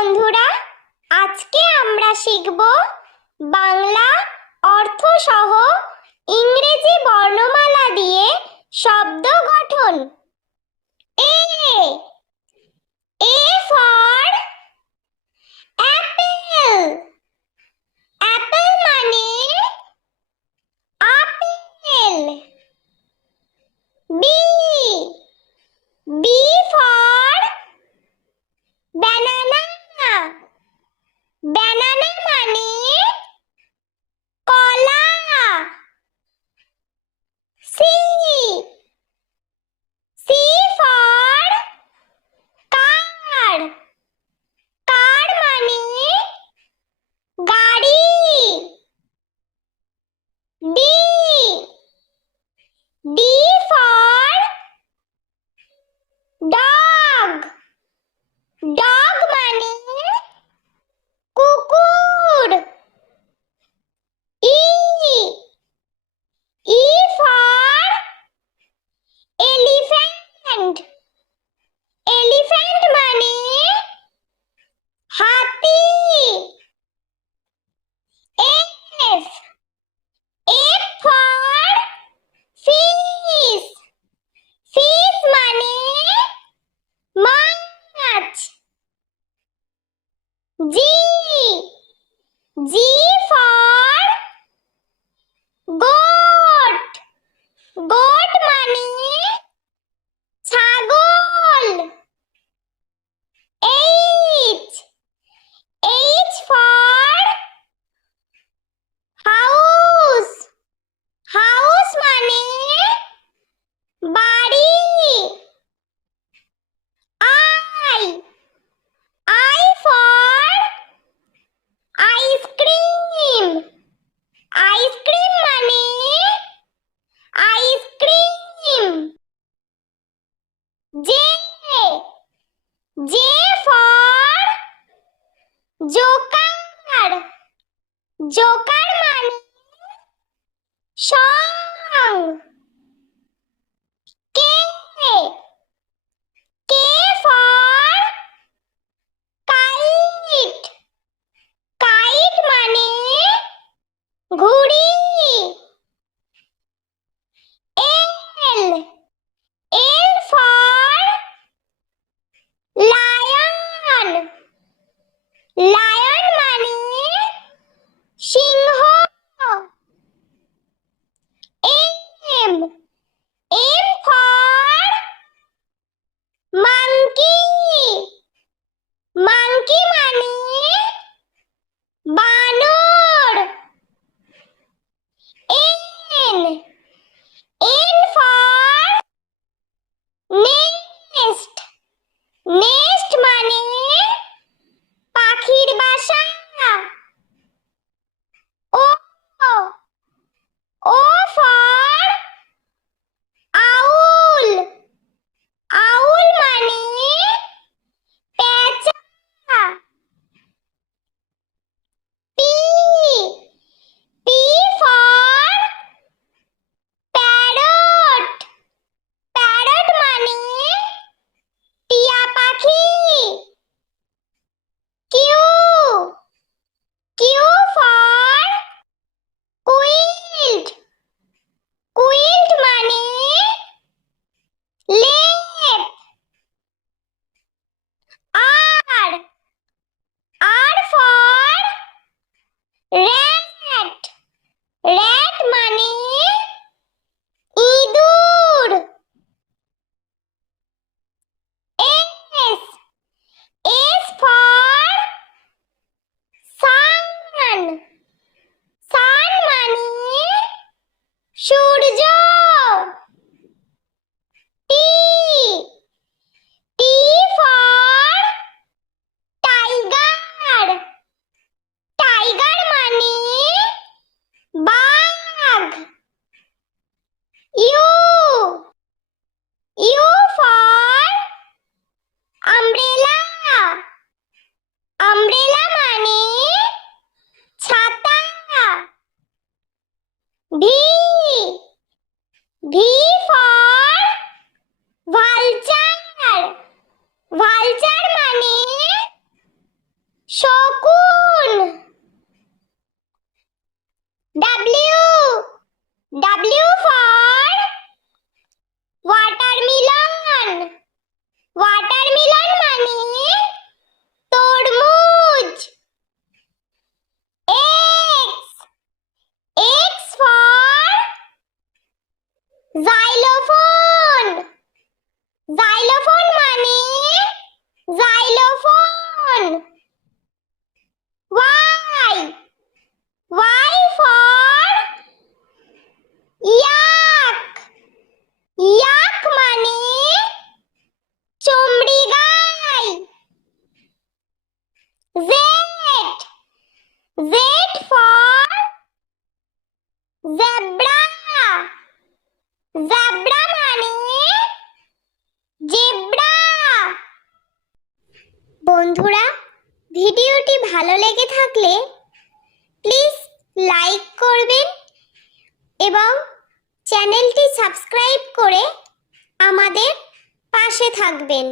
বন্ধুরা, আজকে আমরা শিখব বাংলা অর্থ সহ ইংরেজি বর্ণমালা দিয়ে শব্দ গঠন। A for apple. অ্যাপেল মানে আপেল। B for banana. ব্যানানা মানে কলা। সি ফর কার। কার মানে গাড়ি। D for dog. ডগ মানে কুকুর। E for elephant. এলিফ্যান্ট মানে হাতি। F for fish. ফিশ মানে মাছ। G for goat. গোট মানে ছাগল। H for house. হাউস মানে বাড়ি। I for ice cream. আইসক্রিম মানে ice cream. J for joker. Joker মানে সং। K for kite. কাইট মানে ঘুড়ি। L for lion. লায়ন মানে সিংহ। M for monkey. মাঙ্কি মানে বানর। N for nest. নেস্ট মানে পাখির বাসা। ও ফর আউল। আউল মানে পেঁচা। জেব্রা মানে জেব্রা। বন্ধুরা, ভিডিওটি ভালো লেগে থাকলে প্লিজ লাইক করবেন এবং চ্যানেলটি সাবস্ক্রাইব করে আমাদের পাশে থাকবেন।